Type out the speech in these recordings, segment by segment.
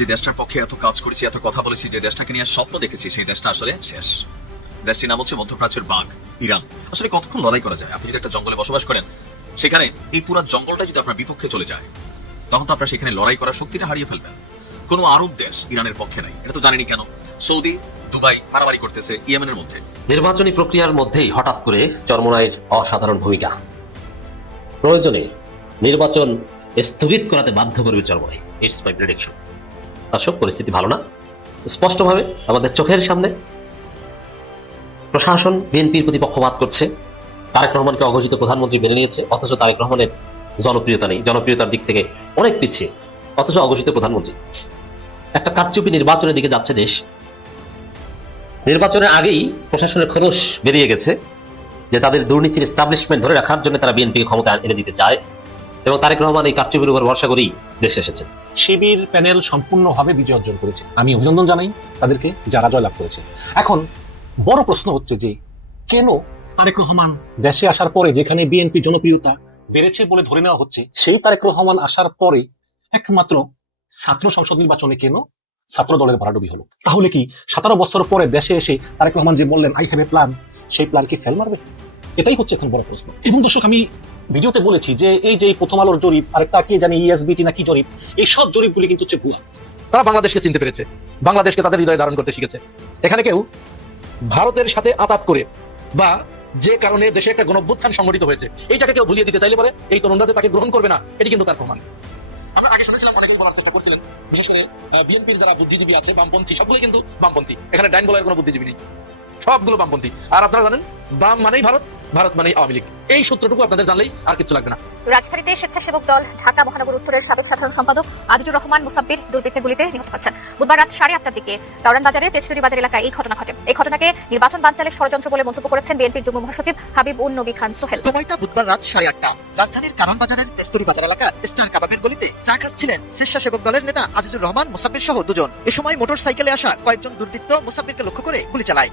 যে দেশটার পক্ষে এত কাজ করেছি, এত কথা বলেছি, যে দেশটাকে নিয়ে স্বপ্ন দেখেছি, সেই দেশটা আসলে শেষ। দেশটির নাম হচ্ছে মধ্যপ্রাচ্যের বাঘ, ইরান। আসলে কতক্ষণ লড়াই করা যায়? আপনি যদি একটা জঙ্গলে বসবাস করেন, সেখানে এই পুরো জঙ্গলটা যদি আপনার বিপক্ষে চলে যায়, তখন তো আপনার সেখানে লড়াই করার শক্তিটা হারিয়ে ফেলবেন। কোনো আরব দেশ ইরানের পক্ষে নাই, এটা তো জানেনি কেন? সৌদি, দুবাই মারামারি করতেছে ইয়েমেনের মধ্যে। নির্বাচনী প্রক্রিয়ার মধ্যেই হঠাৎ করে চরমোনাইয়ের অসাধারণ ভূমিকা। প্রয়োজনে নির্বাচন স্থগিত করাতে বাধ্য করবে চরমোনাই। It's my prediction. আসলে পরিস্থিতি ভালো না। স্পষ্টভাবে আমাদের চোখের সামনে প্রশাসন বিএনপির প্রতি পক্ষপাত করছে। তারেক রহমানকে অঘোষিত প্রধানমন্ত্রী মেনে নিয়েছে, অথচ তারেক রহমানের জনপ্রিয়তা নেই, জনপ্রিয়তার দিক থেকে অনেক পিছিয়ে, অথচ অঘোষিত প্রধানমন্ত্রী। একটা কারচুপি নির্বাচনের দিকে যাচ্ছে দেশ। নির্বাচনের আগেই প্রশাসনের খোলস বেরিয়ে গেছে যে তাদের দুর্নীতির এস্টাবলিশমেন্ট ধরে রাখার জন্য তারা বিএনপিকে ক্ষমতা এনে দিতে চায়, এবং তারেক রহমান এই কারচুপির উপর ভরসা করেই দেশে এসেছে। শিবির প্যানেল সম্পূর্ণভাবে বিজয় অর্জন করেছে। আমি অভিনন্দন জানাই তাদেরকে যারা জয়লাভ করেছে। এখন বড় প্রশ্ন হচ্ছে যে কেন তারেক রহমান দেশে আসার পরে, যেখানে বিএনপি জনপ্রিয়তা বেড়েছে বলে ধরে নেওয়া হচ্ছে, সেই তারেক রহমান আসার পরে একমাত্র ছাত্র সংসদ নির্বাচনে কেন ছাত্র দলের ভরাডুবি হলো? তাহলে কি 17 বছর পরে দেশে এসে তারেক রহমান যে বললেন আই হ্যাভ এ প্ল্যান, সেই প্ল্যান কি ফেল মারবে? এটাই হচ্ছে এখন বড় প্রশ্ন। এবং দর্শক, আমি ভিডিওতে বলেছি যে এই যে প্রথম আলোর জরিপ, আরেকটা কি জানি ইএসবিটি নাকি জরিপ, এই সব জরিপগুলি কিন্তু হচ্ছে ভুয়া। তারা বাংলাদেশকে চিনতে পেরেছে, বাংলাদেশকে তাদের হৃদয়ে ধারণ করতে শিখেছে। এখানে কেউ ভারতের সাথে আতাত করে বা যে কারণে দেশে একটা গণঅভ্যুত্থান সংগঠিত হয়েছে, এইটাকে কেউ ভুলিয়ে দিতে চাইলে পরে এই তরুণরা যে তাকে গ্রহণ করবে না, এটি কিন্তু তার প্রমাণ। আমরা আগে শুনেছিলাম, অনেকেই বলার চেষ্টা করছিলেন, বিশেষ করে বিএনপির যারা বুদ্ধিজীবী আছে, বামপন্থী, সবগুলোই কিন্তু বামপন্থী। এখানে ডাইন বলার কোনো বুদ্ধিজীবী নেই, সবগুলো বামপন্থী। আর আপনারা জানেন, বাম মানেই ভারত, ভারত মানেই আওয়ামী লীগ। এই সূত্রটুকু আপনাদের জানলেই আর কিছু লাগবে না। রাজধানীতে স্বেচ্ছাসেবক দল ঢাকা মহানগর উত্তরের সাবেক সাধারণ সম্পাদক আজিজুর রহমান মুসাব্বির দুর্বৃত্তের গুলিতে নিহত হয়েছেন। বুধবার রাত 8:30টার দিকে কারওয়ান বাজারের তেজতুরি বাজার এলাকায় এই ঘটনা ঘটে। এই ঘটনাকে নির্বাচন বানচালের ষড়যন্ত্র বলে মন্তব্য করেছেন বিএনপির যুগ্ম মহাসচিব হাবিব উন নবী খান সোহেল। সময়টা বুধবার রাত 8:30। রাজধানীর কারওয়ান বাজারের তেজতুরি বাজার এলাকা স্টার কাবাবের গলিতে চা খাচ্ছিলেন স্বেচ্ছাসেবক দলের নেতা আজিজুর রহমান মুসাব্বির সহ দুজন। এ সময় মোটরসাইকেলে আসা কয়েকজন দুর্বৃত্ত মুসাব্বিরকে লক্ষ্য করে গুলি চালায়।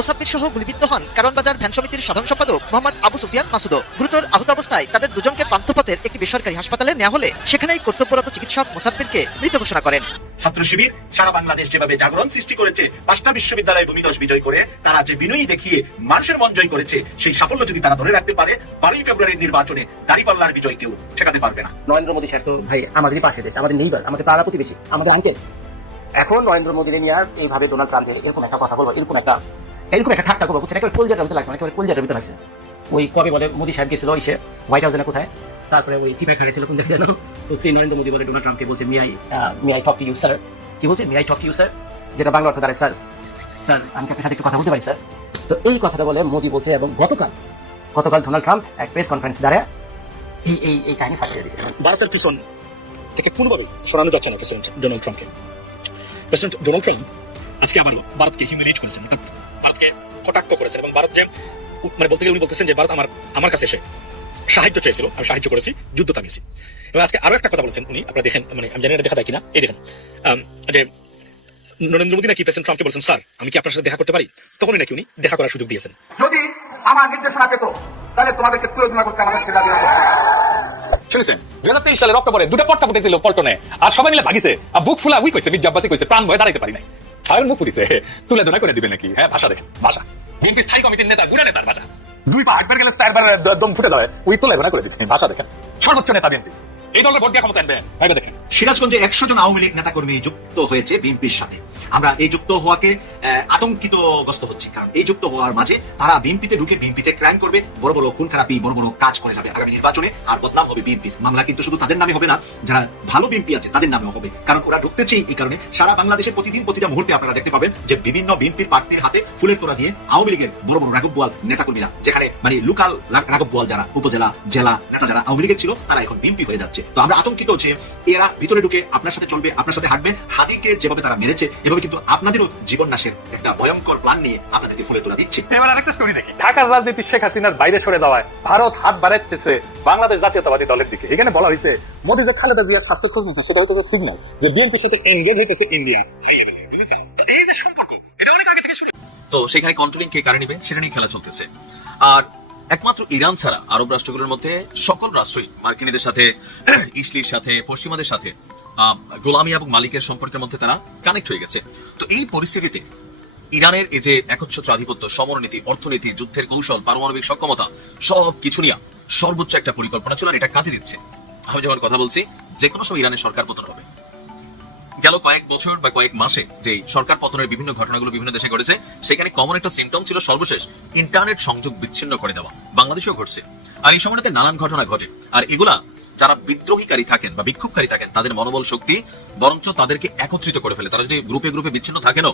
মুসাব্বির সহ গুলিবিদ্ধ হন কারওয়ান বাজার ভ্যান সমিতির সাধারণ সম্পাদক মোহাম্মদ আবু সুফিয়ান মাসুদও। গুরুতর আহত অবস্থায় তাদের দুজনকে পান্থপথের একটি বেসরকারি হাসপাতালে নেওয়া হলে সেখানেই কর্তব্যরত চিকিৎসক মুসাব্বিরকে মৃত ঘোষণা করেন। ছাত্র শিবির সারা বাংলাদেশ যেভাবে জাগরণ সৃষ্টি করেছে, 5টা বিশ্ববিদ্যালয় ভূমিধস বিজয় করে তারা যে বিনয়ী দেখিয়ে মানুষের মন জয় করেছে, সেই সাফল্য যদি তারা ধরে রাখতে পারে, 12ই ফেব্রুয়ারির নির্বাচনে দাঁড়িপাল্লার বিজয় কেউ ঠেকাতে পারবে না। নরেন্দ্র মোদী সাহেব তো ভাই আমাদেরই পাশে দেশ, আমাদের নেইবার, আমাদের পাড়া প্রতিবেশী, আমাদের আঙ্কেল। এখন নরেন্দ্র মোদী নিয়ে আর এইভাবে ডোনাল্ড ট্রাম্প এরকম একটা কথা বলবো, এরকম একটা ঠাট্টা করবো, বুঝছেন? একেবারে কলজাটার ভিতরে লাগছে, একেবারে কলজাটার ভিতরে লাগছে। ওই কবে বলে মোদী সাহেব গেছিল ইসে হোয়াইট হাউসে না কোথায়, তারপরে ওই চিপাই খাড়িয়েছিল কোন জায়গায় জানো, তো সেই নরেন্দ্র মোদী বলে ডোনাল্ড ট্রাম্পকে বলছে me I talk to you sir. কি বলছে? Me I talk to you sir, যেটা বাংলা অর্থ দাঁড়ায় স্যার, স্যার আমি আপনার সাথে একটু কথা বলতে পারি স্যার। তো এই কথাটা বলে মোদী বলছে, এবং গতকাল ডোনাল্ড ট্রাম্প এক প্রেস কনফারেন্সে দাঁড়ায় এই কাহিনী ফাটিয়ে দিয়েছে। ভারতের পিছন থেকে কোনোভাবেই সরানো যাচ্ছে না প্রেসিডেন্ট ডোনাল্ড ট্রাম্পকে। প্রেসিডেন্ট ডোনাল্ড ট্রাম্প আজকে আবারও ভারতকে হিউমিলিয়েট করেছেন, ভারতকে কটাক্ষ করেছেন, এবং ভারত যে মানে বলতে গেলে উনি বলতেছেন যে ভারত আমার কাছে এসে সাহায্য চেয়েছিল, আমি সাহায্য করেছি, যুদ্ধ থামিয়েছি। এবং আজকে আরো একটা কথা বলেছেন উনি, আপনারা দেখেন, মানে আমি জানি না দেখা যায় কিনা, এই দেখেন যে নরেন্দ্র মোদী নাকি প্রেসিডেন্ট ট্রাম্পকে বলছেন, স্যার আমি কি আপনার সাথে দেখা করতে পারি? তখনই নাকি উনি দেখা করার সুযোগ দিয়েছেন। যদি আমার নির্দেশনা পেত, তাহলে তোমাদেরকে তুলনা করতে আমাদের শুনেছেন 2023 সালের অক্টোবরে দুটো পট্টা ফুটেছিল পল্টনে, আর সবাই মিলে ভাগিছে, আর বুক ফুলা উই কইছে, মির্জাব্বাসী কইছে, প্রাণ ভয়ে দাঁড়াইতে পারি নাই। আর মুখ ফুটিছে, তুলে ধরা করে দিবে নাকি? হ্যাঁ, ভাষা দেখেন, ভাষা বিএনপি স্থায়ী কমিটির নেতা, গুড়া নেতার ভাষা। 2 পা হাঁটবার গেলে 4 বার দম ফুটে যাবে, উই তুলে ধরা করে দিবে, ভাষা দেখেন। সর্বোচ্চ নেতা বিএনপি, এই দলের ভোট দিয়ে ক্ষমতা আনবে, ভাইবা দেখেন। সিরাজগঞ্জে 100 জন আওয়ামী লীগ নেতাকর্মী যুক্ত হয়েছে বিএনপির সাথে। আমরা এই যুক্ত হওয়াকে আতঙ্কিতগ্রস্ত হচ্ছি, কারণ এই যুক্ত হওয়ার মাঝে তারা বিএনপিতে ঢুকে বিএনপিতে ক্রাইম করবে, বড় বড় খুন খারাপি, বড় বড় কাজ করে যাবে আগামী নির্বাচনে, আর বদনাম হবে বিএনপির। মামলা কিন্তু শুধু তাদের নামে হবে না, যারা ভালো বিএনপি আছে তাদের নামেও হবে, কারণ ওরা ঢুকতেছে এই কারণে। সারা বাংলাদেশে প্রতিদিন প্রতিটা মুহূর্তে আপনারা দেখতে পাবেন যে বিভিন্ন বিএনপির প্রার্থীর হাতে ফুলের তোড়া দিয়ে আওয়ামী লীগের বড় বড় রাঘব বোয়াল নেতাকর্মীরা, যেখানে মানে লোকাল রাঘব বোয়াল যারা উপজেলা জেলা নেতা যারা আওয়ামী লীগের ছিল, তারা এখন বিএনপি হয়ে যাচ্ছে। তো আমরা আতঙ্কিত যে এরা ভিতরে ঢুকে আপনার সাথে চলবে, আপনার সাথে হাঁটবে। হাদিকে যেভাবে তারা মেরেছে, এভাবে কিন্তু আপনাদেরও জীবন নাশের একটা ভয়ঙ্কর প্ল্যান নিয়ে আপনাদেরকে ফুলে তোলা দিচ্ছে। এবার আরেকটা স্টোরি দেখি। ঢাকার রাজনীতি শেখ হাসিনার বাইরে সরে যাওয়ায় ভারত হাত বাড়াচ্ছে বাংলাদেশ জাতীয়তাবাদী দলের দিকে। এখানে বলা হয়েছে মোদী যে খালেদা জিয়ার স্বাস্থ্য খোঁজ নিচ্ছে, সেটা হইতেছে সিগন্যাল যে বিএনপির সাথে এনগেজ হইতেছে ইন্ডিয়া হাই লেভেলে, বুঝেছেন? তো এই যে সম্পর্ক, এটা অনেক আগে থেকে শুরু। তো সেখানে কন্ট্রোলিং কে কারে নিবে সেটা নিয়ে খেলা চলতেছে। আর একমাত্র ইরান ছাড়া আরব রাষ্ট্রগুলোর মধ্যে সকল রাষ্ট্রই মার্কিনীদের সাথে, ইসলির সাথে, পশ্চিমাদের সাথে গোলামি এবং মালিকের সম্পর্কের মধ্যে তারা কানেক্ট হয়ে গেছে। তো এই পরিস্থিতিতে ইরানের এই যে একচ্ছত্র আধিপত্য, সমরনীতি, অর্থনীতি, যুদ্ধের কৌশল, পারমাণবিক সক্ষমতা সব কিছু নিয়ে সর্বোচ্চ একটা পরিকল্পনা ছিল, আর এটা কাজে দিচ্ছে। আমি যখন কথা বলছি যে কোনো সময় ইরানের সরকার পতন হবে। গেল কয়েক বছর বা কয়েক মাসে যে সরকার পতনের বিভিন্ন ঘটনাগুলো বিভিন্ন দেশে ঘটেছে, সেখানে কমন একটা সিমটম ছিল সর্বশেষ ইন্টারনেট সংযোগ বিচ্ছিন্ন করে দেওয়া। বাংলাদেশেও ঘটছে। আর এই সময়টাতে নানান ঘটনা ঘটে, আর এগুলা যারা বিদ্রোহীকারী থাকেন বা বিক্ষোভকারী থাকেন তাদের মনোবল শক্তি বরঞ্চ তাদেরকে একত্রিত করে ফেলে। তারা যদি গ্রুপে গ্রুপে বিচ্ছিন্ন থাকেনও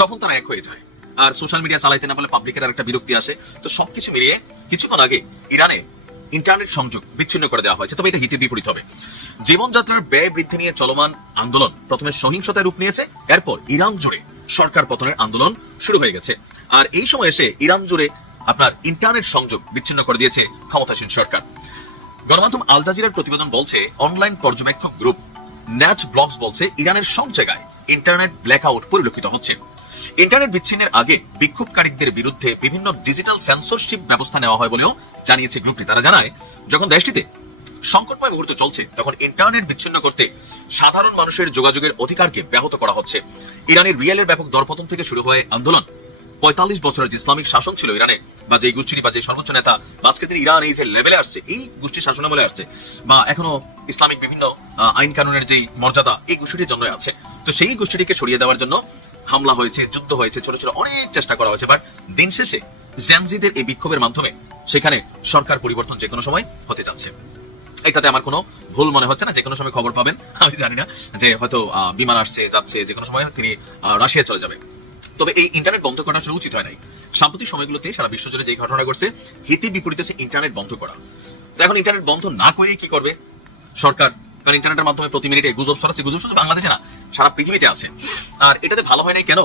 তখন তারা এক হয়ে যায়, আর সোশ্যাল মিডিয়া চালাইতে না পারলে পাবলিকের আর একটা বিরক্তি আসে। তো সবকিছু মিলিয়ে কিছুক্ষণ আগে ইরানে ইন্টারনেট সংযোগ বিচ্ছিন্ন করে দেওয়া হয়েছে। তবে এটা হিতে বিপরীত হবে। জীবনযাত্রার ব্যয় বৃদ্ধি নিয়ে চলমান আন্দোলন প্রথমে সহিংসতায় রূপ নিয়েছে, এরপর ইরান জুড়ে সরকার পতনের আন্দোলন শুরু হয়ে গেছে। আর এই সময় এসে ইরান জুড়ে আপনার ইন্টারনেট সংযোগ বিচ্ছিন্ন করে দিয়েছে ক্ষমতাসীন সরকার। গণমাধ্যম আল জাজিরার প্রতিবেদন বলছে, অনলাইন পর্যবেক্ষক গ্রুপ নেট ব্লগস বলছে ইরানের সব জায়গায় ইন্টারনেট ব্ল্যাকআউট পরিলক্ষিত হচ্ছে। ইন্টারনেট বিচ্ছিন্নের আগে বিক্ষোভকারীদের বিরুদ্ধে বিভিন্ন ডিজিটাল সেন্সরশিপ ব্যবস্থা নেওয়া হয় বলেও জানিয়েছে গ্রুপটি। তারা জানায়, যখন দেশটিতে সংকটময় মুহূর্ত চলছে তখন ইন্টারনেট বিচ্ছিন্ন করতে সাধারণ মানুষের যোগাযোগের অধিকারকে ব্যাহত করা হচ্ছে। ইরানের রিয়েলের ব্যাপক দরপতন থেকে শুরু হয় আন্দোলন। 45 বছরের যে ইসলামিক শাসন ছিল ইরানে, বা যে গোষ্ঠী বা যে সর্বোচ্চ নেতা আজকের দিনে ইরান এই যে লেভেলে আসছে, এই গোষ্ঠীর শাসনামলে আসছে, বা এখনো ইসলামিক বিভিন্ন আইন কানুনের যে মর্যাদা এই গোষ্ঠীটির জন্য আছে। তো সেই গোষ্ঠীটিকে ছড়িয়ে দেওয়ার জন্য হামলা হয়েছে, যুদ্ধ হয়েছে, ছোট ছোট অনেক চেষ্টা করা হয়েছে। বাট দিন শেষে জেনজিদের এই বিক্ষোভের মাধ্যমে সেখানে সরকার পরিবর্তন যে কোনো সময় হতে যাচ্ছে। এটাতে আমার কোনো ভুল মনে হচ্ছে না। যে কোনো সময় খবর পাবেন, আমি জানি না, যে হয়তো বিমান আসছে যাচ্ছে, যে কোনো সময় তিনি রাশিয়া চলে যাবে। তবে এই ইন্টারনেট বন্ধ করা আসলে উচিত হয় নাই। সাম্প্রতিক সময়গুলোতে সারা বিশ্ব জুড়ে যে ঘটনা ঘটছে, হিতে বিপরীত হচ্ছে ইন্টারনেট বন্ধ করা। তো এখন ইন্টারনেট বন্ধ না করে কি করবে সরকার? কারণ ইন্টারনেটের মাধ্যমে প্রতি মিনিটে গুজব ছড়াচ্ছে। গুজব শুধু বাংলাদেশে না, সারা পৃথিবীতে আছে। আর এটাতে ভালো হয় নাই কেন?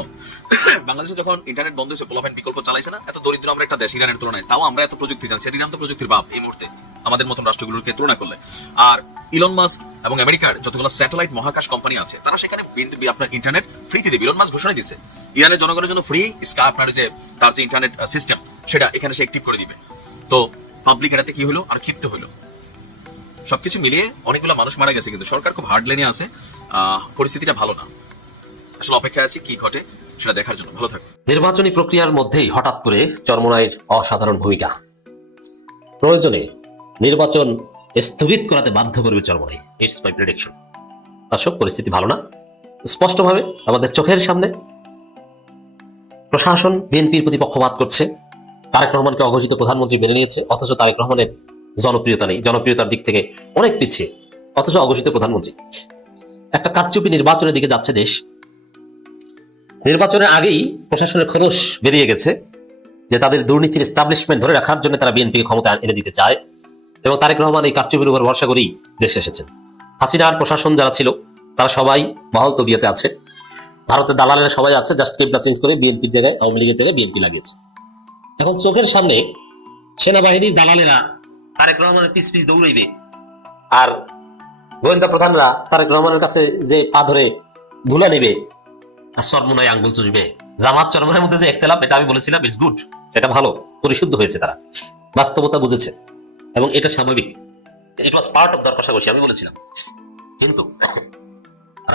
বাংলাদেশে যখন ইন্টারনেট বন্ধ হয়েছে, পোলাপাইন বিকল্প চালাইছে না। এত দরিদ্র আমরা একটা দেশ ইরানের তুলনায়, তাও আমরা এত প্রযুক্তি জানছি। ইরান তো প্রযুক্তির বাপ এই মুহূর্তে আমাদের মতন রাষ্ট্রগুলোকে তুলনা করলে। আর ইলন মাস্ক এবং আমেরিকার যতগুলো স্যাটেলাইট মহাকাশ কোম্পানি আছে, তারা সেখানে আপনার ইন্টারনেট ফ্রিতে দেবে। ইলন মাস্ক ঘোষণা দিচ্ছে ইরানের জনগণের জন্য ফ্রি স্কা আপনার যে তার যে ইন্টারনেট সিস্টেম, সেটা এখানে সে অ্যাক্টিভ করে দিবে। তো পাবলিক এটাতে কি হলো? আর ক্ষিপ্ত হলো। সবকিছু মিলিয়ে অনেকগুলো মানুষ মারা গেছে, কিন্তু সরকার খুব হার্ড লাইনে আছে। পরিস্থিতিটা ভালো না। আসলে অপেক্ষা আছে কি ঘটে সেটা দেখার জন্য। ভালো থাকবে। নির্বাচনী প্রক্রিয়ার মধ্যেই হঠাৎ করে চরমোনাইয়ের অসাধারণ ভূমিকা। প্রয়োজনে নির্বাচন স্থগিত করাতে বাধ্য করবে চরমোনাই। It's my prediction. দর্শক, পরিস্থিতি ভালো না। স্পষ্টভাবে আমাদের চোখের সামনে প্রশাসন বিএনপির প্রতি পক্ষপাত করছে। তারেক রহমানকে অঘোষিত প্রধানমন্ত্রী মেনে নিয়েছে, অথচ তারেক রহমানের জনপ্রিয়তা নেই, জনপ্রিয়তার দিক থেকে অনেক পিছিয়ে, অথচ অঘোষিত প্রধানমন্ত্রী। একটা কারচুপি নির্বাচনের দিকে যাচ্ছে দেশ। নির্বাচনের আগেই প্রশাসনের খরচ বেরিয়ে গেছে যে তাদের দুর্নীতির এস্টাবলিশমেন্ট ধরে রাখার জন্য তারা বিএনপিকে ক্ষমতা এনে দিতে চায়, এবং তারেক রহমান এই কারচুপির উপর ভরসা করেই দেশে এসেছেন। হাসিনার প্রশাসন যারা ছিল তারা সবাই বহাল তবিয়তে আছে। ভারতের দালালেরা সবাই আছে, জাস্ট কেবলা চেঞ্জ করে বিএনপির জায়গায় আওয়ামী লীগের জায়গায় বিএনপি লাগিয়েছে। এখন চোখের সামনে সেনাবাহিনীর দালালেরা তারেক রহমানের পিছ পিছ দৌড়াইবে, আর গোয়েন্দা প্রধানরা তারেক রহমানের কাছে যে পা ধরে ধুলা নেবে, আর চরমোনাই আঙ্গুল চুষবে। জামাত চরমোনাইয়ের মধ্যে যে একতলাপ, এটা আমি বলেছিলাম, ইটস গুড, এটা ভালো, পরিশুদ্ধ হয়েছে, তারা বাস্তবতা বুঝেছে এবং এটা স্বাভাবিক। ইট ওয়াজ পার্ট অফ দ্য কষাকষি, আমি বলেছিলাম। কিন্তু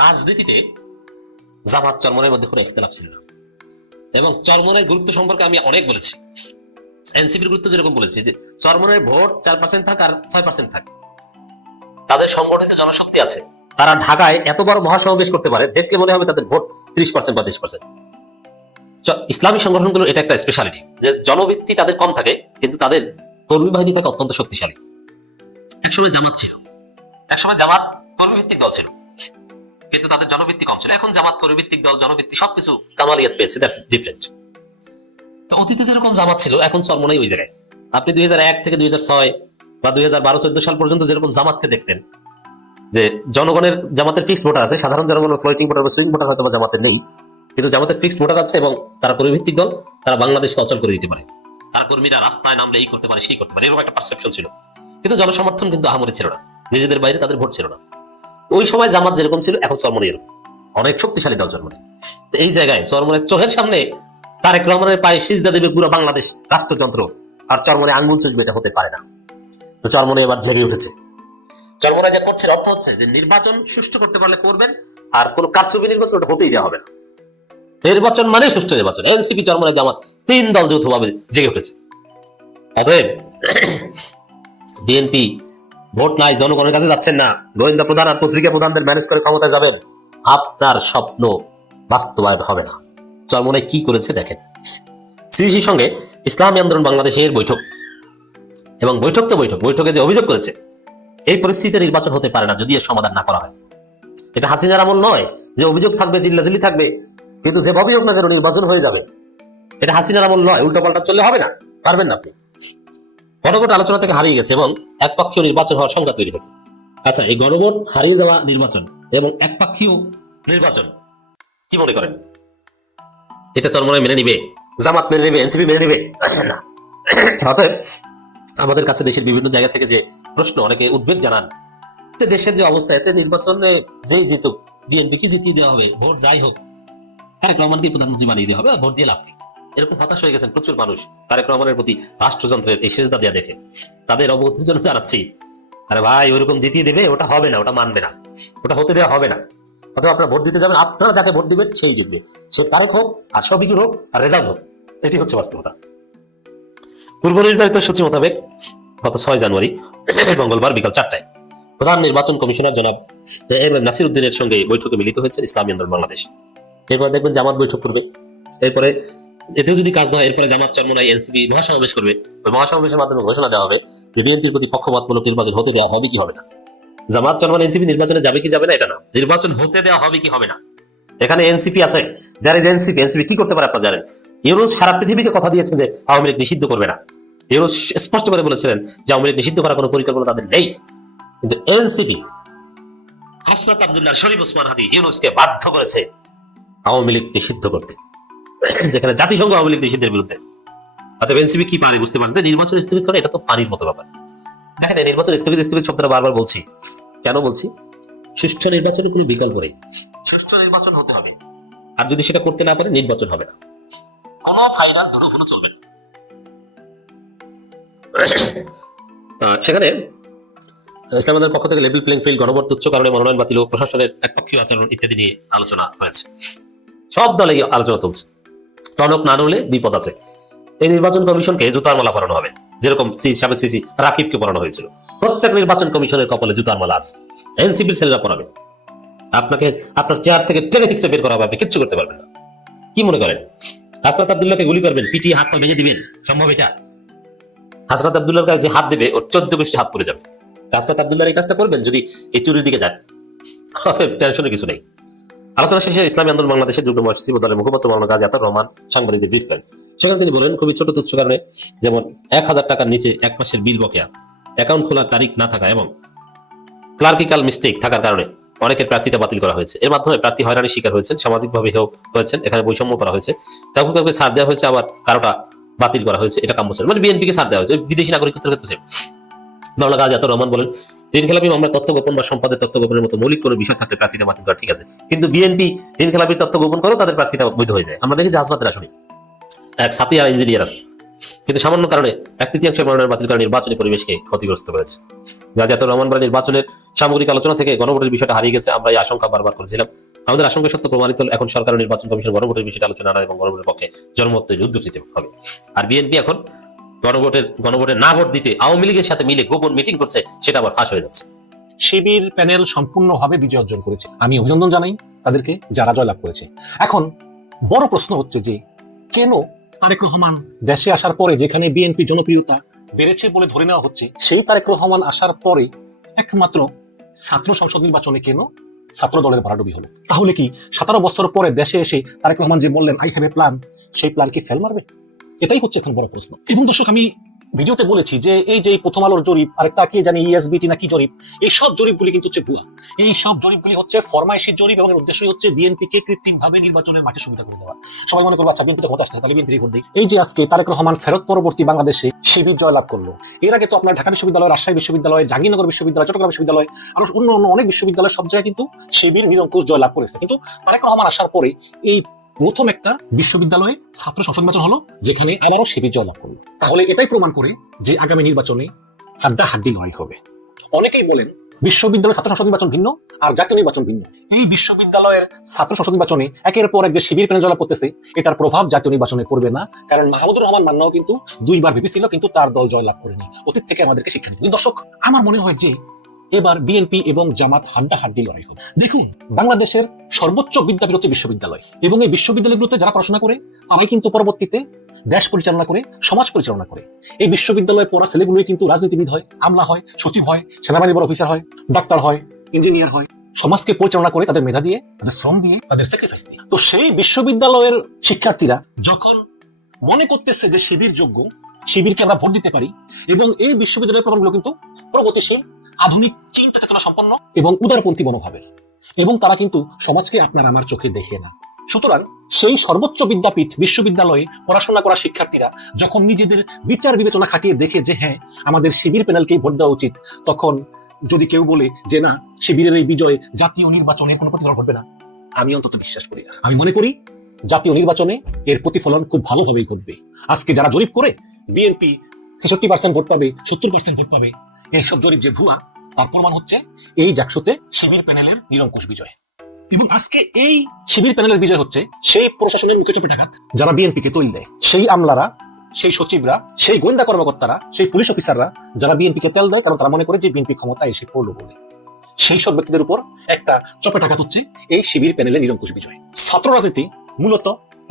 রাজনীতিতে জামাত চরমোনাইয়ের মধ্যে কোনো একতলাপ ছিল না, এবং চরমোনাইয়ের গুরুত্ব সম্পর্কে আমি অনেক বলেছি। এনসিপির গুরুত্ব যেরকম বলেছি, যে চরমোনাইয়ের ভোট 4% থাক আর 6% থাক, তাদের সংগঠিত জনশক্তি আছে। তারা ঢাকায় এত বড় মহাসমাবেশ করতে পারে, দেখলে মনে হবে তাদের ভোট 30% বা 30%। ইসলামী সংগঠনগুলো এটা একটা স্পেশালিটি, যে জনভিত্তি তাদের কম থাকে, কিন্তু তাদের কর্মী বাহিনী থাকে অত্যন্ত শক্তিশালী। একসময় জামাত ছিল, একসময় জামাত কর্মীভিত্তিক দল ছিল, কিন্তু তাদের জনভিত্তি কম ছিল। এখন জামাত কর্মীভিত্তিক দল, জনভিত্তি সবকিছু কামালিয়াত পেয়েছে। That's different. অতীতে যেরকম জামাত ছিল, এখন চরমোনাই ওই জায়গায়। আপনি 2001 থেকে 2006 বা 2012-14 সাল পর্যন্ত যেরকম জামাতকে দেখতেন, যে জনগণের জামাতের ফিক্সড ভোটার আছে, সাধারণ জনগণের ফ্লোটিং ভোটার বা সুইং ভোটার হয়তো জামাতের নেই, কিন্তু জামাতের ফিক্সড ভোটার আছে, এবং তারা কর্মীভিত্তিক দল, তারা বাংলাদেশকে অচল করে দিতে পারে, তারা কর্মীরা রাস্তায় নামলে এই করতে পারে সেই করতে পারে, এরকম একটা পারসেপশন ছিল। কিন্তু জনসমর্থন কিন্তু আহামরি ছিল না, নিজেদের বাইরে তাদের ভোট ছিল না। ওই সময় জামাত যেরকম ছিল, এখন চরমোনাই এরকম অনেক শক্তিশালী দল চরমোনাই। তো এই জায়গায় চরমোনাইয়ের চোখের সামনে তারেক রহমানের পায়ে সিজদা দেবে পুরো বাংলাদেশ রাষ্ট্রযন্ত্র, আর চরমোনাই আঙ্গুল চুষবে, এটা হতে পারে না। তো চরমোনাই এবার জেগে উঠেছে। চরমোনাই যা করছেন অর্থ হচ্ছে যে নির্বাচন সুষ্ঠু করতে পারলে করবেন, আর কোনো কারচুপি নির্বাচন ওটা হতেই দেওয়া হবে না। নির্বাচন মানে সুষ্ঠু নির্বাচন। এনসিপি, চরমোনাই, জামাত 3 দল যৌথভাবে জেগে উঠেছে। অতএব বিএনপি ভোট নাই, জনগণের কাছে যাচ্ছেন না, গোয়েন্দা প্রধান আর পত্রিকা প্রধানদের ম্যানেজ করে ক্ষমতায় যাবেন, আপনার স্বপ্ন বাস্তবায়ন হবে না। চরমোনাই কি করেছে দেখেন। সিবিসির সঙ্গে ইসলামী আন্দোলন বাংলাদেশের বৈঠক, এবং বৈঠকে যে অভিযোগ করেছে, এই পরিস্থিতিতে নির্বাচন হতে পারে না যদি এর সমাধান না করা হয়। এটা হাসিনার আমল নয় যে অভিযোগ থাকবে, চিল্লাচিল্লি থাকবে, কিন্তু যেভাবেই হোক না কেন নির্বাচন হয়ে যাবে। এটা হাসিনার আমল নয়, উল্টো পাল্টা চললে হবে না, পারবেন না আপনি। গণভোট আলোচনা থেকে হারিয়ে গেছে এবং একপক্ষীয় নির্বাচন হওয়ার সংখ্যা তৈরি হয়েছে। আচ্ছা, এই গণভোট হারিয়ে যাওয়া নির্বাচন এবং একপক্ষীয় নির্বাচন কি মনে করেন? এটা চরমোনাই মেনে নিবে, জামাত মেনে নিবে, এনসিপি মেনে নিবে না। অতএব আমাদের কাছে দেশের বিভিন্ন জায়গা থেকে যে প্রশ্ন, অনেকে উদ্বেগ জানান যে দেশের যে অবস্থা, এতে নির্বাচনে যেই জিতুক বিএনপি কি জিতিয়ে দেওয়া হবে, ভোট যাই হোক তারেক রহমানকে প্রধানমন্ত্রী বানিয়ে দেওয়া হবে, ভোট দিয়ে লাভ নেই। এরকম হতাশ হয়ে গেছেন প্রচুর মানুষ তারেক রহমানের প্রতি রাষ্ট্রযন্ত্রের এই সেজদা দেয়া দেখে। তাদের অবগতির জন্য জানাচ্ছি, আরে ভাই ওইরকম জিতিয়ে দেবে, ওটা হবে না, ওটা মানবে না, ওটা হতে দেওয়া হবে না। অথবা আপনারা ভোট দিতে যাবেন, আপনারা যাকে ভোট দিবেন সেই জিতবে, সে তারেক হোক আর শফিকুর হোক আর রেজাউল হোক। এটি হচ্ছে বাস্তবতা। পূর্ব নির্ধারিত সূচি মোতাবেক গত 6 জানুয়ারি মঙ্গলবার বিকাল 4টায় প্রধান নির্বাচন কমিশনার জনাব নাসির উদ্দিনের সঙ্গে বৈঠকে মিলিত হয়েছে ইসলামী আন্দোলন বাংলাদেশ। এরপর দেখবেন জামাত বৈঠক করবে, এরপরে এতেও যদি কাজ না হয় এরপরে জামাত, চরমোনাই, এনসিপি মহাসমাবেশ করবে। ওই মহাসমাবেশের মাধ্যমে ঘোষণা দেওয়া হবে যে বিএনপির প্রতি পক্ষপাতমূলক নির্বাচন হতে দেওয়া হবে কি হবে না। জামাত, চরমোনাই, এনসিপি নির্বাচনে যাবে কি যাবে না এটা না, নির্বাচন হতে দেওয়া হবে কি হবে না। এখানে এনসিপি আছে, যার ইজ এনসিপি। এনসিপি কি করতে পারে আপনারা জানেন? ইউনুস সারা পৃথিবীকে কথা দিয়েছেন যে আওয়ামী লীগ নিষিদ্ধ করবে না। ইউনুস স্পষ্ট করে বলেছিলেন যে আওয়ামী লীগ নিষিদ্ধ করার কোনো পরিকল্পনা তাদের নেই। কিন্তু এনসিপি হযরত আব্দুল্লাহ শরীফ ওসমান হাদি ইউনুসকে বাধ্য করেছে আওয়ামী লীগ নিষিদ্ধ করতে, যেখানে জাতিসংঘ আওয়ামী লীগ নিষিদ্ধের বিরুদ্ধে। অতএব এনসিপি কি পারে বুঝতে পারছেন? নির্বাচন স্থগিত করে এটা তো পানির মতো ব্যাপার। দেখেন, এই নির্বাচন স্থগিত শব্দটা বারবার বলছি, কেন বলছি? সুষ্ঠু নির্বাচনের কোনো বিকল্প নেই, সুষ্ঠু নির্বাচন হতে হবে। আর যদি সেটা করতে না পারে নির্বাচন হবে না, কোনো ফাইনাল দুটো ভুল চলবে না। সেখানে ইসলাম আন্দোলনের পক্ষ থেকে লেভেল প্লেইং ফিল্ড, গণভোট, তুচ্ছ কারণে মনোনয়ন বাতিল ও প্রশাসনের একপক্ষীয় আচরণ ইত্যাদি নিয়ে আলোচনা হয়েছে। সব দলে আলোচনা চলছে। টনক না নড়লে বিপদ আছে। এই নির্বাচন কমিশনকে জুতার মালা পরানো হবে, যেরকম সাবেক সিসি রাকিবকে পরানো হয়েছিল। প্রত্যেক নির্বাচন কমিশনের কপালে জুতার মালা আছে। এনসিপির ছেলেরা পরাবে, আপনাকে আপনার চেয়ার থেকে টেনে হিসেবে বের করা হবে, আপনি কিচ্ছু করতে পারবেন না। কি মনে করেন হাসনাত আব্দুল্লাহকে গুলি করবেন, পিটিয়ে হাত পা ভেঙে দিবেন? সম্ভব এটা? হাসনাত আব্দুল্লাহর কাছে হাত দেবে, ওর 14 গোষ্ঠী হাত পড়ে যাবে। হাসনাত আব্দুল্লাহর এই কাজটা করবেন যদি এই চুরির দিকে যান? টেনশনের কিছু নেই। আলোচনা শেষে ইসলামী আন্দোলন বাংলাদেশের যুগ্ম মহাসচিব দলের মুখপাত্র মাওলানা গাজী আতাউর রহমান সাংবাদিকদের ব্রিফ করেন। সেখানে তিনি বলেন, খুবই ছোট তুচ্ছ কারণে, যেমন 1000 টাকার নিচে 1 মাসের বিল বকেয়া, অ্যাকাউন্ট খোলার তারিখ না থাকা এবং ক্লার্কিক্যাল মিস্টেক থাকার কারণে অনেকের প্রার্থিতা বাতিল করা হয়েছে। এর মাধ্যমে প্রার্থী হয়রানির শিকার হয়েছেন, সামাজিকভাবে হয়েছেন, এখানে বৈষম্য করা হয়েছে, কাউকে কাউকে ছাড় দেওয়া হয়েছে, আবার কারোটা বাতিল করা হয়েছে। এটা কাম্য ছিল, মানে বিএনপিকে ছাড় দেওয়া হয়েছে বিদেশি নাগরিকত্বের ক্ষেত্রে। মাওলানা গাজী আতাউর রহমান বলেন, ঋণ খেলাপি মামলা তথ্য গোপন বা সম্পাদের তথ্য গোপনের মতো মৌলিক কোনো বিষয় থাকলে প্রার্থিতা বাতিল করা ঠিক আছে, কিন্তু বিএনপি ঋণ খেলাপির তথ্য গোপন করেও তাদের প্রার্থিতা বৈধ হয়ে যায়। আমরা দেখেছি হাসপাতালে আসলে এক সাথী আর ইঞ্জিনিয়ার আছে, কিন্তু সামান্য কারণে 1/3 মনোনয়ন বাতিল করে নির্বাচনী পরিবেশকে ক্ষতিগ্রস্ত করেছে। গাজী আতাউর রহমান বলেন, নির্বাচনের সামগ্রিক আলোচনা থেকে গণভোটের বিষয়টা হারিয়ে গেছে। আমরা এই আশঙ্কা বারবার করেছিলাম, আমাদের আশঙ্কা সত্য প্রমাণিত। এখন সরকার ও নির্বাচন কমিশন গণভোটের বিষয়টা আলোচনা আনা এবং গণভোটের পক্ষে জনমত তৈরি উদ্যোগ নিতে হবে। আর বিএনপি এখন গণভোটে না ভোট দিতে আওয়ামী লীগের সাথে মিলে গোপন মিটিং করছে, সেটা আবার ফাঁস হয়ে যাচ্ছে। শিবির প্যানেল সম্পূর্ণভাবে বিজয় অর্জন করেছে। আমি অভিনন্দন জানাই তাদেরকে যারা জয়লাভ করেছে। এখন বড় প্রশ্ন হচ্ছে যে কেন তারেক রহমান দেশে আসার পরে, যেখানে বিএনপি জনপ্রিয়তা বেড়েছে বলে ধরে নেওয়া হচ্ছে, সেই তারেক রহমান আসার পরে একমাত্র ছাত্র সংসদ নির্বাচনে কেন ছাত্র দলের ভরাডুবি হলো? তাহলে কি 17 বছর পরে দেশে এসে তারেক রহমান যে বললেন আই হ্যাভ এ প্ল্যান, সেই প্ল্যান কি ফেল মারবে? এটাই হচ্ছে এখন বড় প্রশ্ন। এবং দর্শক, আমি ভিডিওতে বলেছি যে এই যে প্রথম আলোর জরিপ, আরেকটা কি জানি ইএসবিটি নাকি জরিপ, এই সব জরিপগুলি কিন্তু হচ্ছে ভুয়া। এই সব জরিপগুলি হচ্ছে ফরমাইশি জরিপ এবং এর উদ্দেশ্যই হচ্ছে বিএনপি কে কৃত্রিম ভাবে নির্বাচনের মাঠে সুবিধা করে দেওয়া। সবাই মনে করবো আচ্ছা বিএনপি তো ক্ষমতা আসছে, তাহলে বিএনপি ভোট দেয়। এই যে আজকে তারেক রহমান ফেরত পরবর্তী বাংলাদেশে শিবির জয়লাভ করলো, এর আগে তো আপনার ঢাকা বিশ্ববিদ্যালয়, রাজশাহী বিশ্ববিদ্যালয়, জাহাঙ্গীরনগর বিশ্ববিদ্যালয়, চট্টগ্রাম বিশ্ববিদ্যালয়, আরো অন্য অনেক বিশ্ববিদ্যালয়, সব জায়গায় কিন্তু শিবির নিরঙ্কুশ জয়লাভ করেছে। কিন্তু তারেক রহমান আসার পরে এই প্রথম একটা বিশ্ববিদ্যালয়ে ছাত্র সংসদ নির্বাচন হলো, যেখানে আবারও শিবির জয়লাভ করলো। তাহলে এটাই প্রমাণ করে যে আগামী নির্বাচনে হাড্ডাহাড্ডি লড়াই হবে। অনেকেই বলেন বিশ্ববিদ্যালয়ের ছাত্র সংসদ নির্বাচন ভিন্ন আর জাতীয় নির্বাচন ভিন্ন। এই বিশ্ববিদ্যালয়ের ছাত্র সংসদ নির্বাচনে একের পর এক যে শিবির প্যানেল জয়লাভ করতেছে, এটার প্রভাব জাতীয় নির্বাচনে পড়বে না, কারণ মাহমুদুর রহমান মান্নাও কিন্তু 2 বার ভিপি ছিল, কিন্তু তার দল জয়লাভ করেনি। অতীত থেকে আমাদেরকে শিক্ষা দিতে। দর্শক, আমার মনে হয় যে এবার বিএনপি এবং জামাত হাড্ডাহাড্ডি লড়াই হবে। দেখুন, বাংলাদেশের সর্বোচ্চ বিদ্যাপীঠ হচ্ছে বিশ্ববিদ্যালয়, এবং এই বিশ্ববিদ্যালয়গুলোতে যারা পড়াশোনা করে তারাই কিন্তু পরবর্তীতে দেশ পরিচালনা করে, সমাজ পরিচালনা করে। এই বিশ্ববিদ্যালয়ে পড়া ছেলেগুলোই কিন্তু রাজনীতিবিদ হয়, আমলা হয়, সচিব হয়, সেনাবাহিনীর বড় অফিসার হয়, ডাক্তার হয়, ইঞ্জিনিয়ার হয়, সমাজকে পরিচালনা করে তাদের মেধা দিয়ে, তাদের শ্রম দিয়ে, তাদের স্যাক্রিফাইস দিয়ে। তো সেই বিশ্ববিদ্যালয়ের শিক্ষার্থীরা যখন মনে করতেছে যে শিবির যোগ্য, শিবিরকে আমরা ভোট দিতে পারি, এবং এই বিশ্ববিদ্যালয়ের প্রবণগুলো কিন্তু প্রগতিশীল, আধুনিক চিন্তা চেতনা সম্পন্ন এবং উদারপন্থী মনোভাবের, এবং তারা কিন্তু সমাজকে আপনার আমার চোখে দেখে না। সুতরাং সেই সর্বোচ্চ বিদ্যাপীঠ বিশ্ববিদ্যালয়ে পড়াশোনা করা শিক্ষার্থীরা যখন নিজেদের বিচার বিবেচনা খাটিয়ে দেখে যে হ্যাঁ, আমাদের শিবির প্যানেলকেই ভোট দেওয়া উচিত, তখন যদি কেউ বলে যে না, শিবিরের এই বিজয় জাতীয় নির্বাচনে কোনো প্রতিফলন ঘটবে না, আমি অন্তত বিশ্বাস করি না। আমি মনে করি জাতীয় নির্বাচনে এর প্রতিফলন খুব ভালোভাবেই ঘটবে। আজকে যারা জরিপ করে বিএনপি 63% ভোট পাবে, 70% ভোট পাবে, এইসব জরিপ যে ভুয়া, তার প্রমাণ হচ্ছে এই জাকসুতে শিবির প্যানেলের নিরঙ্কুশ বিজয়। এবং আজকে এই শিবির প্যানেলের বিজয় হচ্ছে সেই প্রশাসনের মুখে চপেটাঘাত যারা বিএনপিকে তৈল দেয়, সেই আমলারা, সেই সচিবরা, সেই গোয়েন্দা কর্মকর্তারা, সেই পুলিশ অফিসাররা যারা বিএনপিকে তেল দেয়, কারণ তারা মনে করে যে বিএনপি ক্ষমতা এসে পড়লো বলে। সেই সব ব্যক্তিদের উপর একটা চপেটাঘাত হচ্ছে এই শিবির প্যানেলের নিরঙ্কুশ বিজয়। ছাত্র রাজনীতি মূলত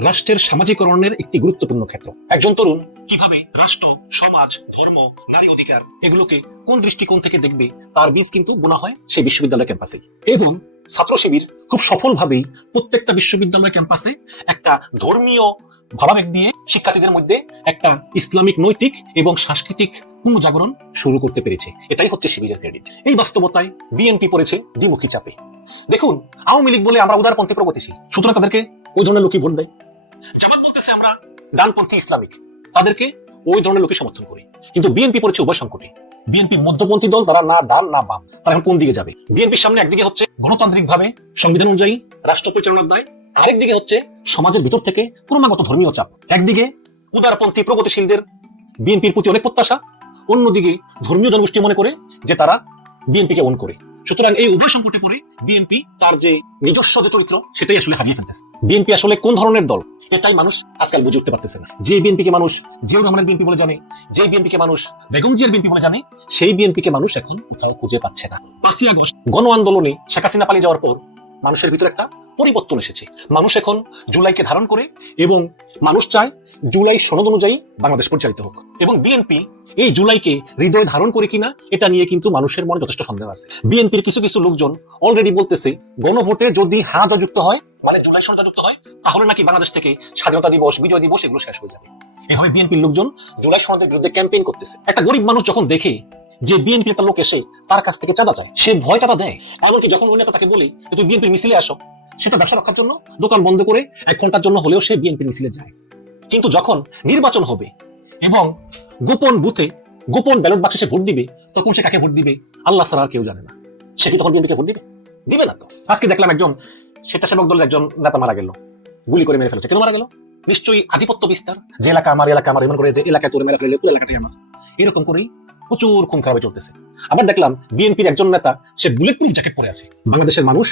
রাষ্ট্রের সামাজিকরণের একটি গুরুত্বপূর্ণ ক্ষেত্র। একজন তরুণ কিভাবে রাষ্ট্র, সমাজ, ধর্ম, নারী অধিকার এগুলোকে কোন দৃষ্টিকোণ থেকে দেখবে, তার বীজ কিন্তু বোনা হয় সেই বিশ্ববিদ্যালয় ক্যাম্পাসে। এবং ছাত্র শিবির খুব সফলভাবেই প্রত্যেকটা বিশ্ববিদ্যালয় ক্যাম্পাসে একটা ধর্মীয় ভাবাবেগ দিয়ে শিক্ষার্থীদের মধ্যে একটা ইসলামিক নৈতিক এবং সাংস্কৃতিক পুনর্জাগরণ শুরু করতে পেরেছে। এটাই হচ্ছে শিবিরের ক্রেডিট। এই বাস্তবতায় বিএনপি পড়েছে দ্বিমুখী চাপে। দেখুন, আওয়ামী লীগ বলে আমরা উদারপন্থী প্রগতিশীল, সুতরাং তাদেরকে ওই ধরনের লোকই ভোট দেয়। জামাত বলতেছে আমরা ডানপন্থী ইসলামিক, তাদেরকে ওই ধরনের লোকই সমর্থন করি। কিন্তু বিএনপি পড়েছে উভয় সংকটে। বিএনপি মধ্যপন্থী দল, তারা না ডান না বাম, তারা এখন কোন দিকে যাবে? বিএনপির সামনে একদিকে হচ্ছে গণতান্ত্রিক ভাবে সংবিধান অনুযায়ী রাষ্ট্র পরিচালনার দায়, আরেকদিকে হচ্ছে সমাজের ভিতর থেকে ক্রমাগত ধর্মীয় চাপ। একদিকে উদারপন্থী প্রগতিশীলদের বিএনপির প্রতি অনেক প্রত্যাশা, অন্যদিকে ধর্মীয় জনগোষ্ঠী মনে করে যে তারা বিএনপিকে ওন করে। সুতরাং এই উভয় সংকটে পড়ে বিএনপি তার যে নিজস্ব যে চরিত্র সেটাই আসলে হারিয়ে ফেলতেছে। বিএনপি আসলে কোন ধরনের দল, এটাই মানুষ আজকাল বুঝে উঠতে পারতেছে না। যে বিএনপিকে মানুষ জিয়াউর রহমানের বিএনপি বলে জানে, যে বিএনপিকে মানুষ বেগম জিয়ার বিএনপি বলে জানে, সেই বিএনপিকে মানুষ এখন কোথাও খুঁজে পাচ্ছে না। 5ই আগস্ট গণ আন্দোলনে শেখ হাসিনা পালিয়ে যাওয়ার পর মানুষের ভিতরে একটা পরিবর্তন এসেছে। মানুষ এখন জুলাইকে ধারণ করে, এবং মানুষ চায় জুলাই সনদ অনুযায়ী বাংলাদেশ পরিচালিত হোক। এবং বিএনপি এই জুলাইকে হৃদয়ে ধারণ করে কিনা এটা নিয়ে কিন্তু মানুষের মনে যথেষ্ট সন্দেহ আছে। বিএনপির কিছু কিছু লোকজন অলরেডি বলতেছে গণভোটে যদি হ্যাঁ যুক্ত হয়, মানে জুলাই সনদ যুক্ত হয়, তাহলে নাকি বাংলাদেশ থেকে স্বাধীনতা দিবস, বিজয় দিবস এগুলো শেষ হয়ে যাবে। এভাবে বিএনপির লোকজন জুলাই সনদের বিরুদ্ধে ক্যাম্পেইন করতেছে। একটা গরিব মানুষ যখন দেখে যে বিএনপির একটা লোক এসে তার কাছ থেকে চাঁদা চায়, সে ভয় চাঁদা দেয়। এমনকি যখন ওই নেতা তাকে বলে তুই বিএনপির মিছিলে আসো, সেটা ব্যবসা রক্ষার জন্য দোকান বন্ধ করে 1 ঘন্টার জন্য হলেও সে বিএনপির মিছিলে যায়। কিন্তু যখন নির্বাচন হবে এবং গোপন বুথে গোপন ব্যালট বাক্সে ভোট দিবে, তখন সে কাকে ভোট দিবে আল্লাহ ছাড়া আর কেউ জানে না। সে কি তখন বিএনপিকে ভোট দিবে? দিবে না তো। আজকে দেখলাম একজন স্বেচ্ছাসেবক দলের একজন নেতা মারা গেল, গুলি করে মেরে ফেলেছে। কেন মারা গেল? নিশ্চয়ই আধিপত্য বিস্তার, যে এলাকা আমার, এলাকা আমার, এমন করে যে এলাকায় তোরে মেরে ফেলে পুরো এলাকাটাই আমার, এরকম করেই প্রচুর খুন খারাপে চলতেছে। আবার দেখলাম বিএনপির একজন নেতা, সে বুলেট প্রুফ জ্যাকেট পরে আছে। বাংলাদেশের মানুষ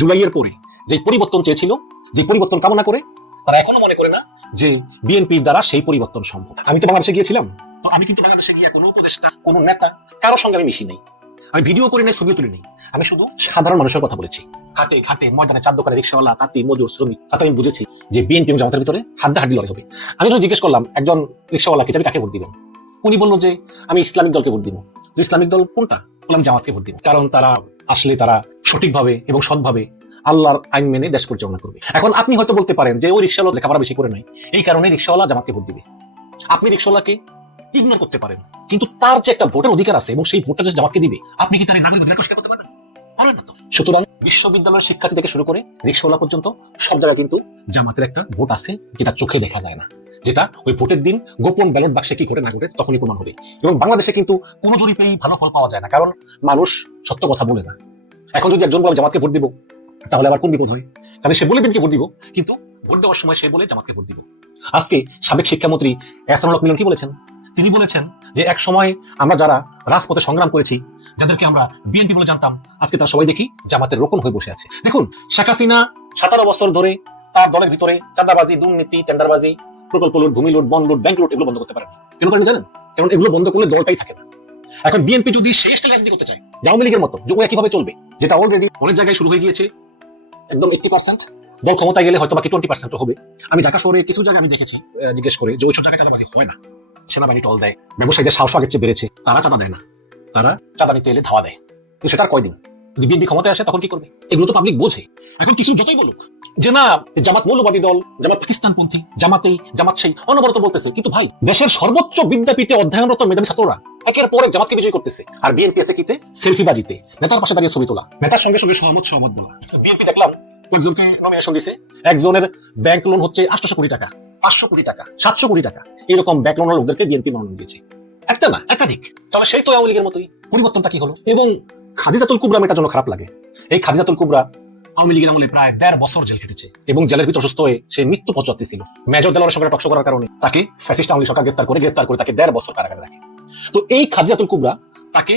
জুলাইয়ের পরে যে পরিবর্তন চেয়েছিল, যে পরিবর্তন কামনা করে, তারা এখনো মনে করে না যে বিএনপির দ্বারা সেই পরিবর্তন সম্ভব। আমি তো বাংলাদেশে গিয়েছিলাম, তো আমি কিন্তু বাংলাদেশে গিয়ে কোনো উপদেষ্টা, কোনো নেতা, কারোর সঙ্গে আমি মিশি নাই, আমি ভিডিও করি নাই, ছবি তুলি নাই। আমি শুধু সাধারণ মানুষের কথা বলেছি। হাটে ঘাটে ময়দানে চার দোকানে রিক্সাওয়ালা, তাঁতি, মজুর, শ্রমিক, তাতে আমি বুঝেছি যে বিএনপি এবং জামাতের ভিতরে হাড্ডাহাড্ডি লড়াই হবে। আমি যখন জিজ্ঞেস করলাম একজন রিক্সাওয়ালাকে যে কাকে ভোট দিবেন, উনি বললো যে আমি ইসলামিক দলকে ভোট দিব। ইসলামিক দল কোনটা? বললাম জামাতকে ভোট দিব, কারণ তারা আসলে তারা সঠিকভাবে এবং সৎভাবে আল্লাহর আইন মেনে দেশ পরিচালনা করবে। এখন আপনি হয়তো বলতে পারেন যে ওই রিক্সাওয়ালা লেখাপড়া বেশি করে নাই, এই কারণে রিক্সাওয়ালা জামাতকে ভোট দিবে। আপনি রিক্সাওয়ালাকে ইগনোর করতে পারেন, কিন্তু তার যে একটা ভোটের অধিকার আছে এবং সেই ভোটটা যে জামাতকে দিবে, আপনি কি তার নাগরিক অধিকার স্বীকার করতে পারেন? পারেন না তো। সুতরাং বিশ্ববিদ্যালয়ের শিক্ষার্থী থেকে শুরু করে রিক্সাওয়ালা পর্যন্ত সব জায়গায় কিন্তু জামাতের একটা ভোট আছে, যেটা চোখে দেখা যায় না, যেটা ওই ভোটের দিন গোপন ব্যালট বাক্সে কি করে না করে তখনই প্রমাণ হবে। এবং বাংলাদেশে কিন্তু কোনো জরিপেই ভালো ফল পাওয়া যায় না, কারণ মানুষ সত্য কথা বলে না। এখন যদি একজন বলে জামাতকে ভোট দিব, তাহলে আবার কোন বিপদ হয়? কাজে সে বলে বিনকে ভোট দিব, কিন্তু ভোট দেওয়ার সময় সে বলে জামাতকে ভোট দিব। আজকে সাবেক শিক্ষামন্ত্রী এহসানুল হক মিলন কি বলেছেন? তিনি বলেছেন যে এক সময় আমরা যারা রাজপথে সংগ্রাম করেছি, যাদেরকে আমরা বিএনপি বলে জানতাম, আজকে তারা সবাই দেখি জামাতের রোকন হয়ে বসে আছে। দেখুন, শেখ হাসিনা 17 বছর ধরে তার দলের ভিতরে চাঁদাবাজি, দুর্নীতি, টেন্ডারবাজি, প্রকল্প লুট, ভূমি লুট, বন লুট, ব্যাংক লুট এগুলো বন্ধ করতে পারেন। কেন পারেন জানেন? কারণ এগুলো বন্ধ করলে দলটাই থাকে না। এখন বিএনপি যদি সেই স্টাইল রাজনীতি করতে চায়, আওয়ামী লীগের মতো, যে একইভাবে চলবে, যেটা অলরেডি অনেক জায়গায় শুরু হয়ে গিয়েছে, একদম 80%, দল ক্ষমতায় গেলে হয়তো বাকি 20% হবে। আমি ঢাকা শহরে কিছু জায়গায় আমি দেখেছি, জিজ্ঞেস করে যে ওইসব জায়গায় চাঁদাবাজি হয় না, সেনাবাহিনী টল দেয়, ব্যবসায়ীদের সাহস আগের চেয়ে বেড়েছে, তারা চাঁদা দেয় না, তারা চাঁদা নিতে এলে ধাওয়া দেয়। কিন্তু সেটার কয়দিন? যদি বিএনপি ক্ষমতায় আসে তখন কি করবে? এগুলো তো পাবলিক বোঝে। এখন কিছু যতই বলুক যে না জামাত মৌলবাদী দল, জামাত পাকিস্তানপন্থী, জামাত সেই অনবরত বলতেছে, কিন্তু ভাই দেশের সর্বোচ্চ বিদ্যাপীঠে অধ্যয়নরত মেধাবী ছাত্ররা একের পর এক জামাতকে বিজয় করতেছে, আর বিএনপি এসে কিতে সেলফি বাজিতে, নেতার পাশে দাঁড়িয়ে ছবি তোলা, নেতার সঙ্গে সঙ্গে সহমত বলা। বিএনপি দেখলাম কয়েকজনকে নমিনেশন দিছে, একজনের ব্যাংক লোন হচ্ছে 800 কোটি টাকা, 500 কোটি টাকা, 700 কোটি টাকা, এরকম ব্যাংক লোনের লোকদেরকে বিএনপি মনোনয়ন দিয়েছে। একটা না, একাধিক। তাহলে সেই তো আওয়ামী লীগের মতোই। পরিবর্তনটা কি হলো? এবং খাদিজাতুল কুবরা মেয়েটার জন্য খারাপ লাগে। এই খাদিজাতুল কুবরা আওয়ামী লীগের আমলে প্রায় 1.5 বছর জেল খেটেছে এবং জেলের ভিতর অসুস্থ হয়ে সে মৃত্যু পথযাত্রী ছিল। মেজর দেলোয়ারের সঙ্গে টকশো করার কারণে তাকে ফ্যাসিস্ট আওয়ামী লীগ সরকার গ্রেফতার করে তাকে 1.5 বছর কারাগারে রাখে। তো এই খাদিজাতুল কুবরা তাকে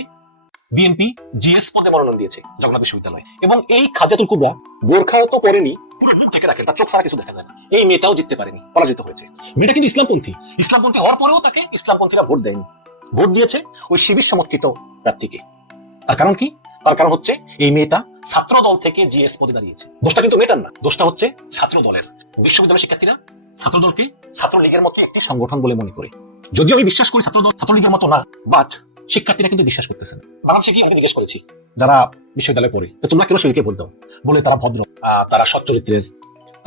বিএনপি জিএস পদে মনোনয়ন দিয়েছে জগন্নাথ বিশ্ববিদ্যালয়ে। এবং এই খাদিজাতুল কুবরা গোর্খাও তো করেনি, পুরো মুখ ঢেকে রাখেন, তার চোখ ছাড়া কিছু দেখা যায় না। এই মেয়েটাও জিততে পারেনি, পরাজিত হয়েছে। মেয়েটা কিন্তু ইসলামপন্থী হওয়ার পরেও তাকে ইসলামপন্থীরা ভোট দেয়নি, ভোট দিয়েছে ওই শিবির সমর্থিত প্রার্থীকে। তার কারণ কি? তার কারণ হচ্ছে এই মেয়েটা ছাত্র দল থেকে জিএস পদে দাঁড়িয়েছে। দোষটা কিন্তু মেয়েটার না, দোষটা হচ্ছে ছাত্র দলের। বিশ্ববিদ্যালয়ের শিক্ষার্থীরা ছাত্র দলকে ছাত্রলীগের মতো একটি সংগঠন বলে মনে করে। যদিও আমি বিশ্বাস করি ছাত্র দল ছাত্রলীগের মতো না, বাট শিক্ষার্থীরা কিন্তু বিশ্বাস করতেছেন। বাংলাদেশে কি আমি জিজ্ঞেস করেছি যারা বিশ্ববিদ্যালয়ে পড়ে, তোমরা কেন শিবিরকে ভোট দাও? বলে তারা ভদ্র, তারা সৎ চরিত্রের,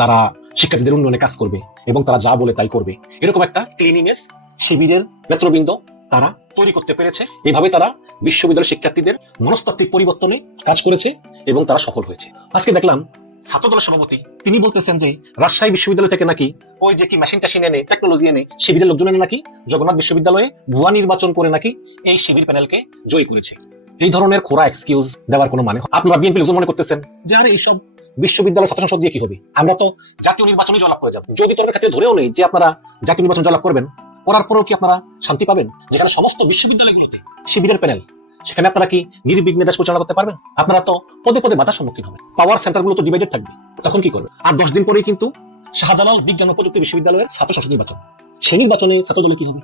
তারা শিক্ষার্থীদের উন্নয়নে কাজ করবে এবং তারা যা বলে তাই করবে। এরকম একটা ক্লিন ইমেজ শিবিরের নেতৃবৃন্দ তারা তৈরি করতে পেরেছে। এইভাবে তারা বিশ্ববিদ্যালয়ের শিক্ষার্থীদের মনস্তাত্ত্বিক পরিবর্তনে কাজ করেছে এবং তারা সফল হয়েছে। আজকে দেখলাম ছাত্রদলের সভাপতি তিনি বলতেছেন যে রাজশাহী বিশ্ববিদ্যালয় থেকে নাকি ওই যে কি মেশিন টাশিন এনে, টেকনোলজি এনে শিবিরের লোকজন এনে নাকি জগন্নাথ বিশ্ববিদ্যালয়ে ভুয়া নির্বাচন করে নাকি এই শিবির প্যানেলকে জয়ী করেছে। এই ধরনের খোরা এক্সকিউজ দেওয়ার কোনো মানে? আপনারা বিএনপি লোকজন মনে করতেছেন যে আরে এইসব বিশ্ববিদ্যালয় ছাত্র সংসদ দিয়ে কি হবে, আমরা তো জাতীয় নির্বাচনে জয়লাভ করে যাব। যদি তর্কের ক্ষেত্রে ধরেও নেই যে আপনারা জাতীয় নির্বাচন জয়লাভ করবেন, করার পরেও কি আপনারা শান্তি পাবেন? যেখানে সমস্ত বিশ্ববিদ্যালয়গুলোতে শিবিরের প্যানেল, সেখানে আপনারা কি নির্বিঘ্নে দেশ পরিচালনা করতে পারবেন? আপনারা তো পদে পদে বাধার সম্মুখীন হবেন। পাওয়ার সেন্টারগুলো তো ডিভাইডেড থাকবে, তখন কি করবে? আর 10 দিন পরেই কিন্তু শাহজালাল বিজ্ঞান ও প্রযুক্তি বিশ্ববিদ্যালয়ের ছাত্র সংসদ নির্বাচন। সেই নির্বাচনে ছাত্রদলে কি হবে?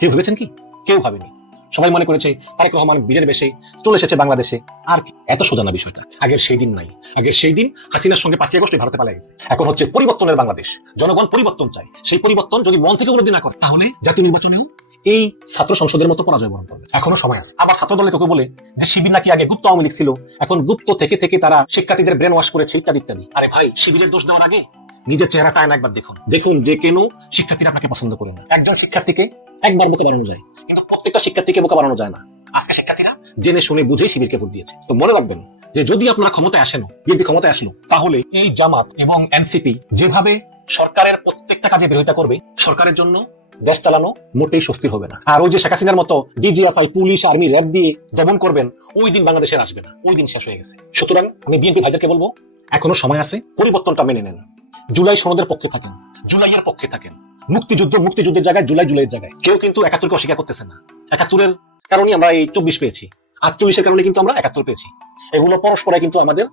কেউ ভেবেছেন কি? কেউ ভাবেনি। সবাই মনে করেছে তারেক রহমান বীরের বেশে চলে এসেছে বাংলাদেশে। আর এত সোজা না বিষয়টা। আগের সেই দিন নাই। আগের সেই দিন হাসিনার সঙ্গে 5 আগস্ট ভারতে পালিয়ে গেছে। এখন হচ্ছে পরিবর্তনের বাংলাদেশ। জনগণ পরিবর্তন চায়। সেই পরিবর্তন যদি মন থেকে উপলব্ধি না করে, তাহলে জাতীয় নির্বাচনেও এই ছাত্র সংসদের মতো পরাজয় বরণ করবে। এখনো সময় আছে। আবার ছাত্র দলের কেউ বলে যে শিবির নাকি আগে গুপ্ত আওয়ামী লীগ ছিল, এখন গুপ্ত থেকে থেকে তারা শিক্ষার্থীদের ব্রেন ওয়াশ করেছে ইত্যাদি ইত্যাদি। আরে ভাই, শিবিরের দোষ দেওয়ার আগে নিজের চেহারাটা আয়না একবার দেখুন যে কেন শিক্ষার্থীরা আপনাকে পছন্দ করে না। একজন শিক্ষার্থীকে একবার বোকা বানানো যায়, কিন্তু প্রত্যেকটা শিক্ষার্থীকে বোকা বানানো যায় না। আজকে শিক্ষার্থীরা জেনে শুনে বুঝে শিবিরকে ভোট দিয়েছে। তো মনে রাখবেন যে যদি আপনারা ক্ষমতায় আসেন, বিএনপি ক্ষমতায় আসলো, তাহলে এই জামাত এবং এনসিপি যেভাবে সরকারের প্রত্যেকটা কাজে বিরোধিতা করবে, সরকারের জন্য দেশ চালানো মোটেই স্বস্তির হবে না। আর ওই যে শেখ হাসিনার মতো ডিজিএফআই, পুলিশ, আর্মি, র্যাব দিয়ে দমন করবেন, ওই দিন বাংলাদেশের আসবে না, ওই দিন শেষ হয়ে গেছে। সুতরাং আমি বিএনপি ভাইদেরকে বলবো, এখনো সময় আছে, পরিবর্তনটা মেনে নেন। জুলাই সনদের পক্ষে থাকেন, জুলাইয়ের পক্ষে থাকেন। মুক্তিযুদ্ধের জায়গায় জুলাইয়ের জায়গায়। কেউ কিন্তু 71কে অস্বীকার করতেছে না। 71-এর কারণে আমরা এই 24 পেয়েছি, 48-এর কারণে কিন্তু আমরা 71 পেয়েছি। এগুলো পরস্পরে কিন্তু আমাদের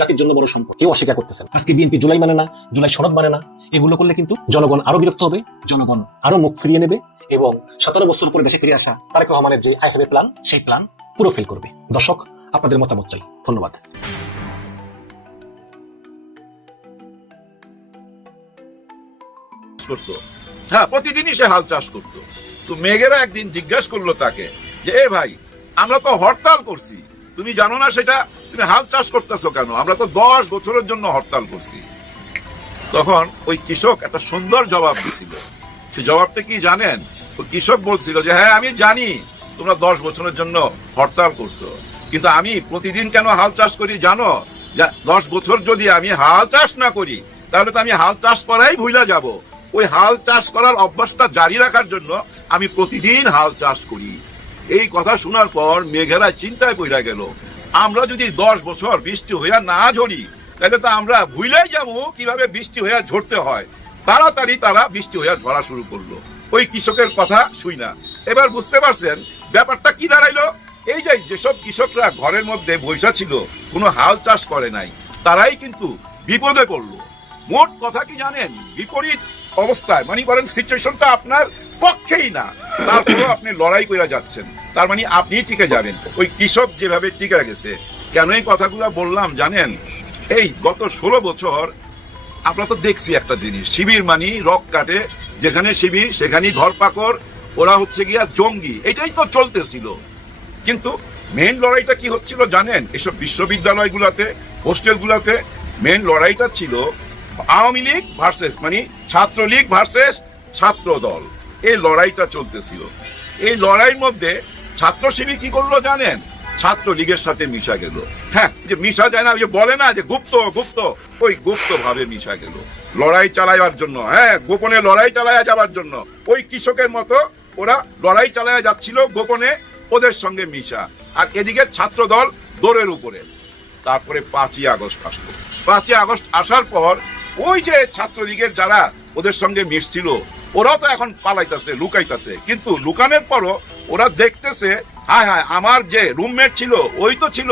জাতির জন্য বড় সম্পদ। কেউ অস্বীকার করতেছে না। আজকে বিএনপি জুলাই মানে না, জুলাই সনদ মানে না, এগুলো করলে কিন্তু জনগণ আরো বিরক্ত হবে, জনগণ আরো মুখ ফিরিয়ে নেবে এবং 17 বছর পরে দেশে ফিরে আসা তারেক রহমানের যে আই হ্যাভ এ প্ল্যান, সেই প্ল্যান পুরো ফেল করবে। দর্শক, আপনাদের মতামত চাই। ধন্যবাদ। করতো, হ্যাঁ, প্রতিদিনই সে হাল চাষ করতো। তো মেঘেরা একদিন জিজ্ঞাসা করলো তাকে যে এ ভাই, আমরা তো হরতাল করছি, তুমি জানো না সেটা, তুমি হাল চাষ করতেছো কেন? আমরা তো 10 বছরের জন্য হরতাল করছি। তখন ওই কৃষক একটা সুন্দর জবাব দিছিল। সে জবাবটা কি জানেন? ওই কৃষক বলছিল যে হ্যাঁ, আমি জানি তোমরা 10 বছরের জন্য হরতাল করছো, কিন্তু আমি প্রতিদিন কেন হাল চাষ করি জানো? 10 বছর যদি আমি হাল চাষ না করি, তাহলে তো আমি হাল চাষ করাই ভুলে যাব। ওই হাল চাষ করার অভ্যাসটা জারি রাখার জন্য আমি প্রতিদিন হাল চাষ করি। এই কথা শোনার পর মেঘেরা চিন্তায় পড়ে গেল, আমরা যদি 10 বছর বৃষ্টি হইয়া না ঝরি, তাহলে তো আমরা ভুলেই যাবো কিভাবে বৃষ্টি হইয়া ঝরতে হয়। তাড়াতাড়ি তারা বৃষ্টি হইয়া ঝরা শুরু করলো। ওই কৃষকের কথা শুই না এবার বুঝতে পারছেন ব্যাপারটা কি দাঁড়াইলো? এই যে যেসব কৃষকরা ঘরের মধ্যে বৈশা ছিল, কোনো হাল চাষ করে নাই, তারাই কিন্তু বিপদে পড়লো। মোট কথা কি জানেন, বিপরীত অবস্থায়, মানে করেন সিচুয়েশনটা আপনার পক্ষেই না, তারপরেও আপনি লড়াই করে যাচ্ছেন, তার মানে আপনি টিকে যাবেন। ওই কৃষক যেভাবে টিকে গেছে। কেন এই কথাগুলো বললাম জানেন? এই গত 16 বছর আমরা তো দেখছি একটা জিনিস, শিবির মানি রক কাটে, যেখানে শিবির সেখানেই ধরপাকড়, ওরা হচ্ছে গিয়া জঙ্গি, এটাই তো চলতেছিল। কিন্তু মেন লড়াইটা কি হচ্ছিল জানেন? এসব বিশ্ববিদ্যালয়গুলোতে, হোস্টেলগুলোতে মেন লড়াইটা ছিল আওয়ামী লীগ ভার্সেস, মানে ছাত্রলীগ ভার্সেস ছাত্র দল, এই লড়াইটা চলতেছিল। এই লড়াইয়ের মধ্যে ছাত্র শিবির কি করলো জানেন? ছাত্রলীগের সাথে মিশা গেল। হ্যাঁ, যে মিশা যায় না, ওই যে বলে না যে গুপ্ত গুপ্ত, ওই গুপ্ত ভাবে মিশা গেল লড়াই চালাইবার জন্য। হ্যাঁ, গোপনে লড়াই চালাইয়া যাবার জন্য ওই কৃষকের মতো ওরা লড়াই চালাইয়া যাচ্ছিল গোপনে, ওদের সঙ্গে মিশা। আর এদিকে ছাত্র দল দৌড়ের উপরে। তারপরে 5ই আগস্ট আসলো। 5ই আগস্ট আসার পর ওই যে ছাত্রলীগের যারা ওদের সঙ্গে মিশছিল, ওরাও তো এখন পালাইতেছে, লুকাইতেছে। কিন্তু লুকানোর পরও ওরা দেখতেছে, হায় হায়, আমার যে রুমমেট ছিল ওই তো ছিল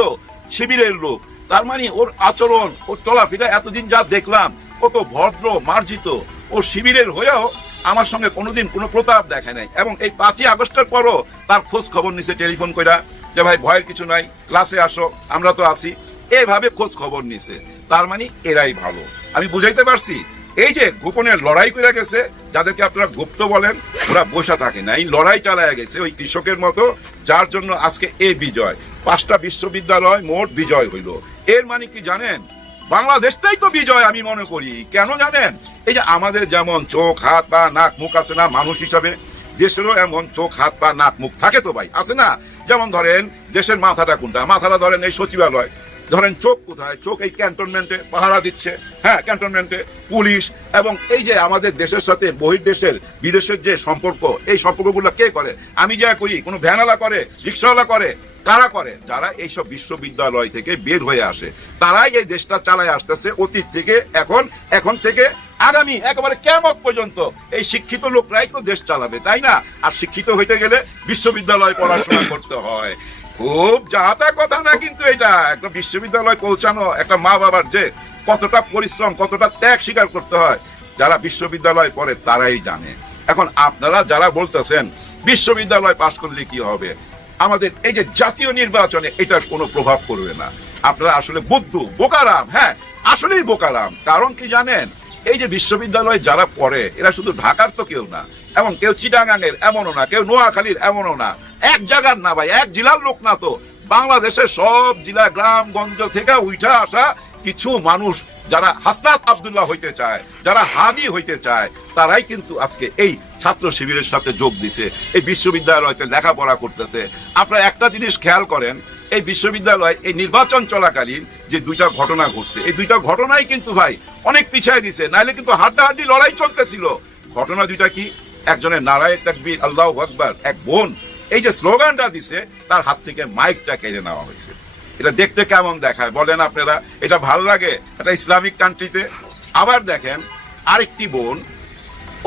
শিবিরের লোক, তার মানে ওর আচরণ, ওর চলাফেরা এতদিন যা দেখলাম কত ভদ্র মার্জিত, ও শিবিরের হয়েও আমার সঙ্গে কোনোদিন কোনো প্রতাপ দেখায় নাই। এবং এই 5ই আগস্টের পরও তার খোঁজ খবর নিছে টেলিফোন কইরা, যে ভাই ভয়ের কিছু নাই, ক্লাসে আসো, আমরা তো আছি, এইভাবে খোঁজ খবর নিছে। তার মানে এরাই ভালো। আমি বুঝাইতে পারছি? এই যে গোপনে লড়াই করে গেছে, যাদেরকে আপনারা গুপ্ত বলেন, ওরা বসে থাকে না, এই লড়াই চালায় গেছে ওই কৃষকের মতো, যার জন্য আজকে এই বিজয়। 5টা বিশ্ববিদ্যালয় মোট বিজয় হইল। এর মানে কি জানেন? বাংলাদেশটাই তো বিজয় আমি মনে করি। কেন জানেন? এই যে আমাদের যেমন চোখ হাত পা নাক মুখ আছে না, মানুষ হিসাবে দেশেরও এমন চোখ হাত পা নাক মুখ থাকে তো ভাই, আছে না? যেমন ধরেন দেশের মাথাটা কোনটা? মাথাটা ধরেন এই সচিবালয়। ধরেন চোখ কোথায়? চোখ এই ক্যান্টনমেন্টে পাহারা দিচ্ছে। হ্যাঁ, ক্যান্টনমেন্টে পুলিশ। এবং এই যে আমাদের দেশের সাথে বহির্দেশের, বিদেশের যে সম্পর্ক, এই সম্পর্কগুলো কে করে? আমি যা করি, কোনো ভ্যানওয়ালা করে, রিক্সাওয়ালা করে, কারা করে? যারা এইসব বিশ্ববিদ্যালয় থেকে বের হয়ে আসে, তারাই এই দেশটা চালায় আসতেছে অতীত থেকে এখন, এখন থেকে আগামী একেবারে কিয়ামত পর্যন্ত এই শিক্ষিত লোকরাই তো দেশ চালাবে, তাই না? আর শিক্ষিত হইতে গেলে বিশ্ববিদ্যালয় পড়াশোনা করতে হয়। খুব যাতা কথা না কিন্তু এটা। একটা বিশ্ববিদ্যালয় পৌঁছানো একটা মা বাবার যে কতটা পরিশ্রম, কতটা ত্যাগ স্বীকার করতে হয়, যারা বিশ্ববিদ্যালয় পড়ে তারাই জানে। এখন আপনারা যারা বলতেছেন বিশ্ববিদ্যালয় পাশ করলে কি হবে, আমাদের এই যে জাতীয় নির্বাচনে এটার কোনো প্রভাব পড়বে না। আপনারা আসলে বুদ্ধু, বোকারাম। হ্যাঁ, আসলেই বোকারাম। কারণ কি জানেন? এই যে বিশ্ববিদ্যালয়ে যারা পড়ে, এরা শুধু ঢাকার তো কেউ না, এবং কেউ চিটাগাঙের এমনও না, কেউ নোয়াখালীর এমনও না, এক জায়গার না ভাই, এক জেলার লোক না তো, বাংলাদেশের সব জেলা গ্রামগঞ্জ থেকে উঠা আসা কিছু মানুষ যারা হাসনাত আব্দুল্লাহ হইতে চায়, যারা হাদি হইতে চায়, তারাই কিন্তু আজকে এই ছাত্র শিবিরের সাথে যোগ দিছে, এই বিশ্ববিদ্যালয়তে লেখাপড়া করতেছে। আপনারা একটা জিনিস খেয়াল করেন, এই বিশ্ববিদ্যালয় এই নির্বাচন চলাকালীন যে 2টা ঘটনা ঘটছে, এই 2টা ঘটনাই কিন্তু ভাই অনেক পিছায় দিছে, নাইলে কিন্তু হাড্ডাহাড্ডি লড়াই চলতেছিল। ঘটনা 2টা কি? একজনের নারায়ে তাকবীর আল্লাহু আকবার, এক বোন এই যে স্লোগানটা দিছে, তার হাত থেকে মাইকটা কেড়ে নেওয়া হয়েছে। এটা দেখতে কেমন দেখায় বলেন আপনারা? এটা ভাল লাগে একটা ইসলামিক কান্ট্রিতে? আবার দেখেন আরেকটি বোন,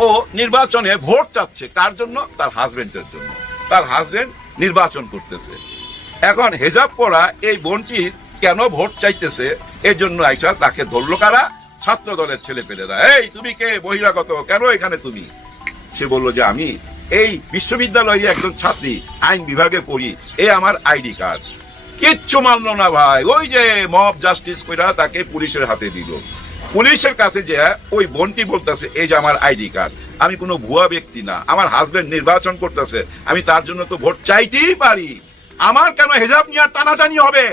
ও নির্বাচনে ভোট চাচ্ছে, কার জন্য? তার হাজবেন্ডের জন্য। তার হাজবেন্ড নির্বাচন করতেছে। এখন হেজাব পরা এই বোনটির কেন ভোট চাইতেছে, এর জন্য আইসা তাকে ধরলো কারা? ছাত্র দলের ছেলেপেলেরা। এই তুমি কে? বহিরাগত, কেন এখানে তুমি? সে বলল যে আমি এই বিশ্ববিদ্যালয়ে একজন ছাত্রী, আইন বিভাগে পড়ি, এ আমার আইডি কার্ড। কিচ্ছু মানলো না ভাই, ওই যে মব জাস্টিস কইরা তাকে পুলিশের হাতে দিল। পুলিশের কাছে যে ওই বোনটি বলতেছে, এই যে আমার আইডি কার্ড, আমি কোনো ভুয়া ব্যক্তি না, আমার হাজবেন্ড নির্বাচন করতেছে, আমি তার জন্য তো ভোট চাইতেই পারি, আমার কেন হেজাব নিয়ে টানাটানি হবে?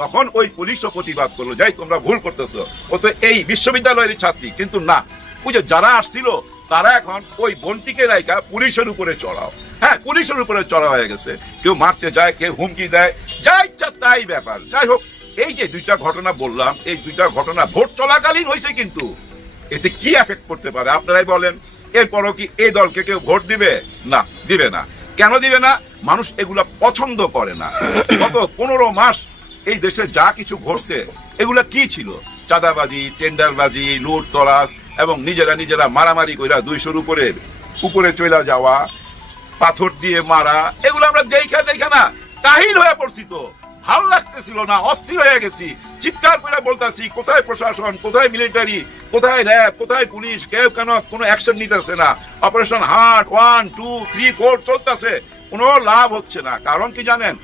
তখন ওই পুলিশও প্রতিবাদ করলো, যাই তোমরা ভুল করতেছো, ও তো এই বিশ্ববিদ্যালয়ের ছাত্রী। কিন্তু না, ওই যে যারা আসছিল তারা এখন ওই বোনটিকে রাইখা পুলিশের উপরে চড়াও। হ্যাঁ, পুলিশের উপরে চড়া হয়ে গেছে। কেউ মারতে যায়, কেউ হুমকি দেয়, যা ইচ্ছা তাই ব্যাপার। যাই হোক, এই যে 2টা ঘটনা বললাম, এই 2টা ঘটনা ভোট চলাকালীন হয়েছে। কিন্তু এতে কি এফেক্ট করতে পারে আপনারাই বলেন? এরপরও কি এই দলকে কেউ ভোট দিবে? না, দিবে না। কেন দিবে না? মানুষ এগুলা পছন্দ করে না। গত 15 মাস এই দেশে যা কিছু ঘটছে, এগুলা কি ছিল? চাঁদাবাজি, টেন্ডারবাজি, লুট তরাস, এবং নিজেরা নিজেরা মারামারি কইরা 200-র উপরে চলে যাওয়া, পাথর দিয়ে মারা, এগুলো আমরা দেখা না কাহিল হয়ে পড়ছি, তো ভাল লাগতেছিল না, অস্থির হয়ে গেছি, চিৎকার করে বলতাছি কোথায় প্রশাসন, কোথায় মিলিটারি, কোথায় র্যাব, কোথায় পুলিশ, কেউ কেন কোনো অ্যাকশন নিতেছে না। অপারেশন হার্ট 1 2 3 4 চলতেছে, কোনো লাভ হচ্ছে না। কারণ কি জানেন?